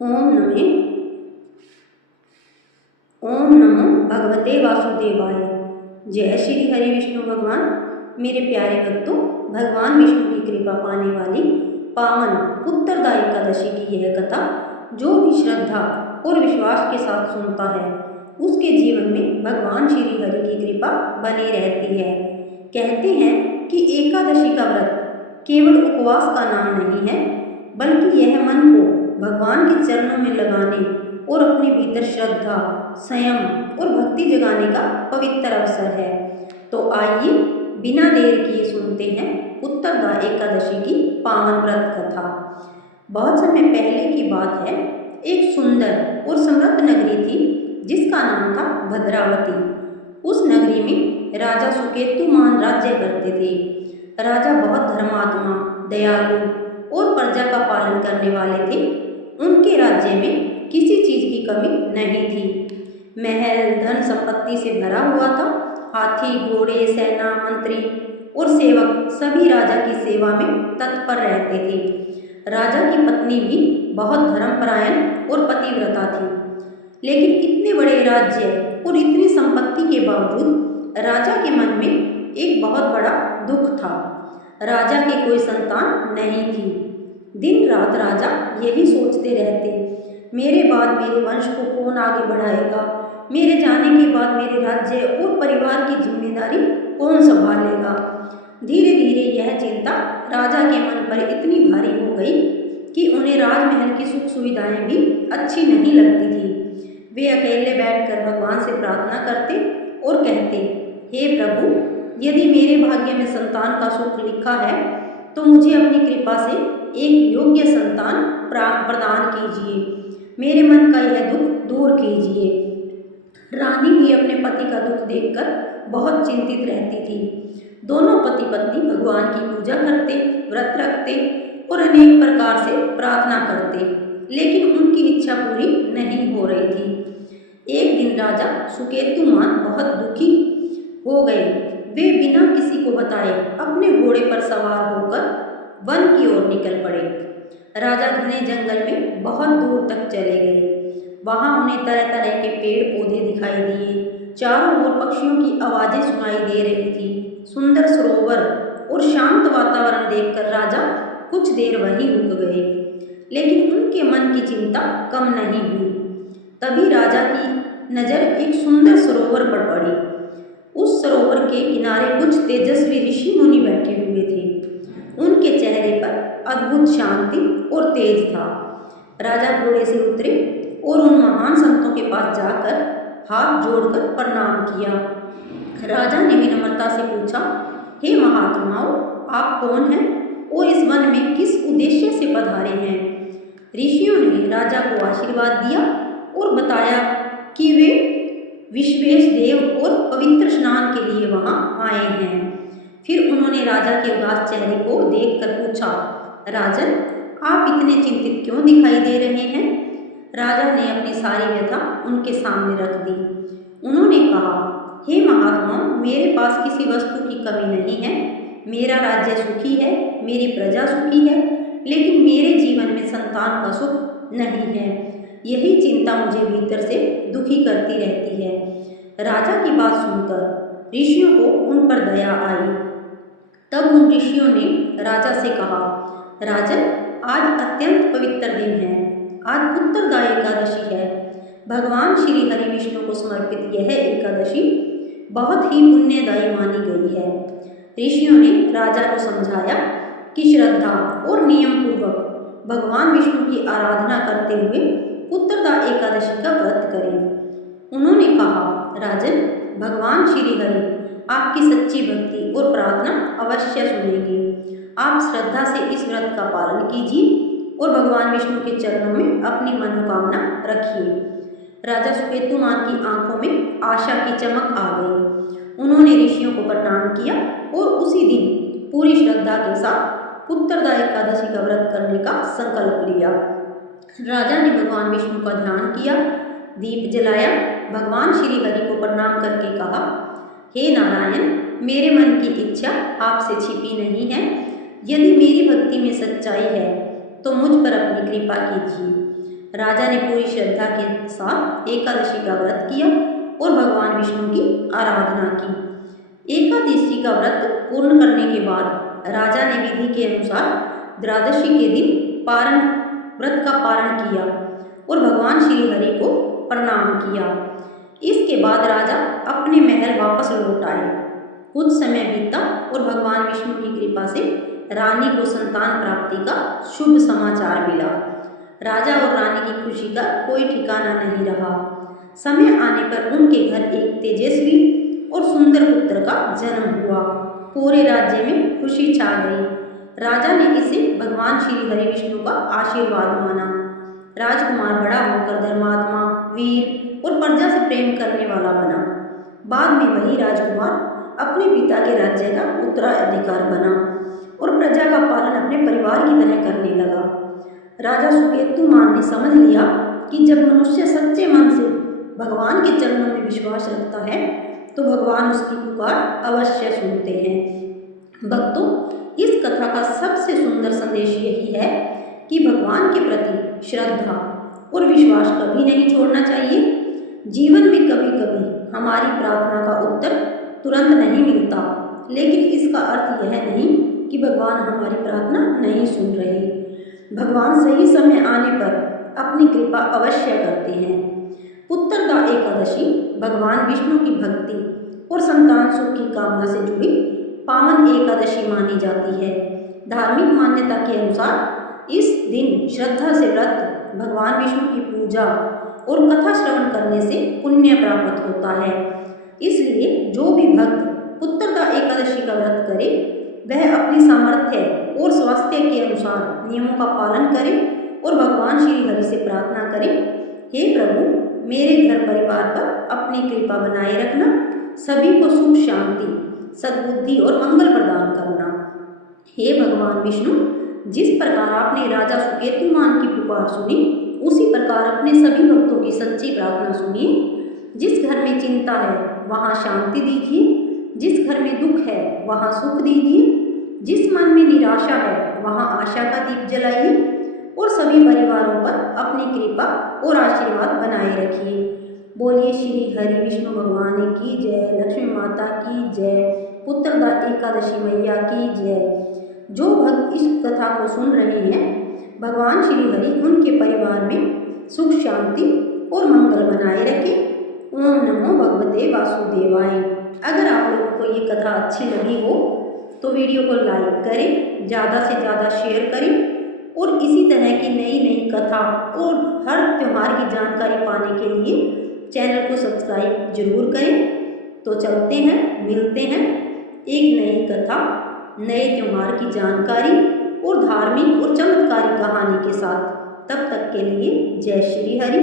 ओम नमः ओम नमो भगवते वासुदेवाय। जय श्री हरि विष्णु भगवान। मेरे प्यारे भक्तों, भगवान विष्णु की कृपा पाने वाली पावन उत्तरदा एकादशी की यह कथा जो भी श्रद्धा और विश्वास के साथ सुनता है उसके जीवन में भगवान श्री हरि की कृपा बनी रहती है। कहते हैं कि एकादशी का व्रत केवल उपवास का नाम नहीं है, बल्कि यह मन को भगवान के चरणों में लगाने और अपने भीतर श्रद्धा, संयम और भक्ति जगाने का पवित्र अवसर है। तो आइए बिना देर किए सुनते हैं उत्तरदा एकादशी की पावन व्रत कथा। बहुत समय पहले की बात है, एक सुंदर और समृद्ध नगरी थी जिसका नाम था भद्रावती। उस नगरी में राजा सुकेतुमान राज्य करते थे। राजा बहुत धर्मात्मा, दयालु और प्रजा का पालन करने वाले थे। उनके राज्य में किसी चीज की कमी नहीं थी। महल धन संपत्ति से भरा हुआ था। हाथी, घोड़े, सेना, मंत्री और सेवक सभी राजा की सेवा में तत्पर रहते थे। राजा की पत्नी भी बहुत धर्मपरायण और पतिव्रता थी। लेकिन इतने बड़े राज्य और इतनी संपत्ति के बावजूद राजा के मन में एक बहुत बड़ा दुख था। राजा की कोई संतान नहीं थी। दिन रात राजा यही सोचते रहते, मेरे बाद मेरे वंश को कौन आगे बढ़ाएगा, मेरे जाने के बाद मेरे राज्य और परिवार की जिम्मेदारी कौन संभालेगा। धीरे धीरे यह चिंता राजा के मन पर इतनी भारी हो गई कि उन्हें राजमहल की सुख सुविधाएं भी अच्छी नहीं लगती थी। वे अकेले बैठकर भगवान से प्रार्थना करते और कहते, हे प्रभु, यदि मेरे भाग्य में संतान का सुख लिखा है तो मुझे अपनी कृपा से एक योग्य संतान प्रदान कीजिए। मेरे मन का यह दुख दूर कीजिए। रानी भी अपने पति का दुख देखकर बहुत चिंतित रहती थी। दोनों पति पत्नी भगवान की पूजा करते, व्रत रखते और अनेक प्रकार से प्रार्थना करते, लेकिन उनकी इच्छा पूरी नहीं हो रही थी। एक दिन राजा सुकेतुमान बहुत दुखी हो गए। वे बिना किसी को बताए अपने घोड़े पर सवार होकर वन की ओर निकल पड़े। राजा घने जंगल में बहुत दूर तक चले गए। वहां उन्हें तरह तरह के पेड़ पौधे दिखाई दिए। चारों ओर पक्षियों की आवाजें सुनाई दे रही थी। सुंदर सरोवर और शांत वातावरण देखकर राजा कुछ देर वहीं रुक गए, लेकिन उनके मन की चिंता कम नहीं हुई। तभी राजा की नजर एक सुंदर सरोवर पर पड़ी। उस सरोवर के किनारे कुछ तेजस्वी ऋषि मुनि बैठे हुए थे। उनके चेहरे पर अद्भुत शांति और तेज था। राजा घोड़े से उतरे और उन महान संतों के पास जाकर हाथ जोड़कर प्रणाम किया। राजा ने विनम्रता से पूछा, हे महात्माओं, आप कौन हैं और इस वन में किस उद्देश्य से पधारे हैं? ऋषियों ने राजा को आशीर्वाद दिया और बताया कि वे विश्वेश देव और पवित्र स्नान के लिए वहां आए हैं। फिर उन्होंने राजा के उदास चेहरे को देखकर पूछा, राजन, आप इतने चिंतित क्यों दिखाई दे रहे हैं? राजा ने अपनी सारी व्यथा उनके सामने रख दी। उन्होंने कहा, हे महात्माओं, मेरे पास किसी वस्तु की कमी नहीं है। मेरा राज्य सुखी है, मेरी प्रजा सुखी है, लेकिन मेरे जीवन में संतान का सुख नहीं है। यही चिंता मुझे भीतर से दुखी करती रहती है। राजा की बात सुनकर ऋषियों को उन पर दया आई। तब उन ऋषियों ने राजा से कहा, राजन, आज अत्यंत पवित्र दिन है। आज उत्तरदा एकादशी है। भगवान श्री हरि विष्णु को समर्पित यह एकादशी बहुत ही पुण्यदायी मानी गई है। ऋषियों ने राजा को समझाया कि श्रद्धा और नियम पूर्वक भगवान विष्णु की आराधना करते हुए उत्तरदा एकादशी का व्रत करें। उन्होंने कहा, राजन, भगवान श्री हरि आपकी सच्ची भक्ति और प्रार्थना अवश्य सुनेंगे। आप श्रद्धा से इस व्रत का पालन कीजिए और भगवान विष्णु के चरणों में अपनी मनोकामना रखिए। राजा सुकेतुमान की आंखों में आशा की चमक आ गई। उन्होंने ऋषियों को प्रणाम किया और उसी दिन पूरी श्रद्धा के साथ उत्तरदा एकादशी का व्रत करने का संकल्प लिया। राजा ने भगवान विष्णु का ध्यान किया, दीप जलाया, भगवान श्री हरि को प्रणाम करके कहा, हे नारायण, मेरे मन की इच्छा आपसे छिपी नहीं है। यदि मेरी भक्ति में सच्चाई है तो मुझ पर अपनी कृपा कीजिए। राजा ने पूरी श्रद्धा के साथ एकादशी का व्रत किया और भगवान विष्णु की आराधना की। एकादशी का व्रत पूर्ण करने के बाद राजा ने विधि के अनुसार द्वादशी के दिन व्रत का पारण किया और भगवान श्री हरि को प्रणाम किया। इसके बाद राजा अपने महल वापस लौट आए। कुछ समय बीता और भगवान विष्णु की कृपा से रानी को संतान प्राप्ति का शुभ समाचार मिला। राजा और रानी की खुशी का कोई ठिकाना नहीं रहा। समय आने पर उनके घर एक तेजस्वी और सुंदर पुत्र का जन्म हुआ। पूरे राज्य में खुशी छा गई। राजा ने इसे भगवान श्री हरि विष्णु का आशीर्वाद माना। राजकुमार बड़ा होकर धर्मात्मा, वीर और प्रजा से प्रेम करने वाला बना। बाद में वही राजकुमार अपने पिता के राज्य का उत्तराधिकार बना और प्रजा का पालन अपने परिवार की तरह करने लगा। राजा सुकेतुमान ने समझ लिया कि जब मनुष्य सच्चे मन से भगवान के चरणों में विश्वास रखता है तो भगवान उसकी पुकार अवश्य सुनते हैं। भक्तों, इस कथा का सबसे सुंदर संदेश यही है कि भगवान के प्रति श्रद्धा और विश्वास कभी नहीं छोड़ना चाहिए। जीवन में कभी कभी हमारी प्रार्थना का उत्तर तुरंत नहीं मिलता, लेकिन इसका अर्थ यह नहीं कि भगवान हमारी प्रार्थना नहीं सुन रहे। भगवान सही समय आने पर अपनी कृपा अवश्य करते हैं। पुत्रदा एकादशी भगवान विष्णु की भक्ति और संतान सुख की कामना से जुड़ी पावन एकादशी मानी जाती है। धार्मिक मान्यता के अनुसार इस दिन श्रद्धा से व्रत, भगवान विष्णु की पूजा और कथा श्रवण करने से पुण्य प्राप्त होता है। इसलिए जो भी भक्त पुत्रदा एकादशी का व्रत करे वह अपनी सामर्थ्य और स्वास्थ्य के अनुसार नियमों का पालन करे और भगवान श्री हरि से प्रार्थना करे, हे प्रभु, मेरे घर परिवार पर अपनी कृपा बनाए रखना, सभी को सुख शांति, सद्बुद्धि और मंगल प्रदान करना। हे भगवान विष्णु, जिस प्रकार आपने राजा सुकेतुमान की पुकार सुनी, उसी प्रकार अपने सभी भक्तों की सच्ची प्रार्थना सुनिए। जिस घर में चिंता है वहाँ शांति दीजिए, जिस घर में दुख है वहाँ सुख दीजिए, जिस मन में निराशा है वहाँ आशा का दीप जलाइए और सभी परिवारों पर अपनी कृपा और आशीर्वाद बनाए रखिए। बोलिए श्री हरि विष्णु भगवान की जय, लक्ष्मी माता की जय, पुत्रदा एकादशी मैया की जय। जो भक्त इस कथा को सुन रहे हैं, भगवान श्री हरि उनके परिवार में सुख शांति और मंगल बनाए रखें। ओम नमो भगवते वासुदेवाय। अगर आप लोगों को ये कथा अच्छी लगी हो तो वीडियो को लाइक करें, ज़्यादा से ज़्यादा शेयर करें और इसी तरह की नई नई कथा और हर त्यौहार की जानकारी पाने के लिए चैनल को सब्सक्राइब जरूर करें। तो चलते हैं, मिलते हैं एक नई कथा, नए त्यौहार की जानकारी और धार्मिक और चमत्कारी कहानी के साथ। तब तक के लिए जय श्री हरि।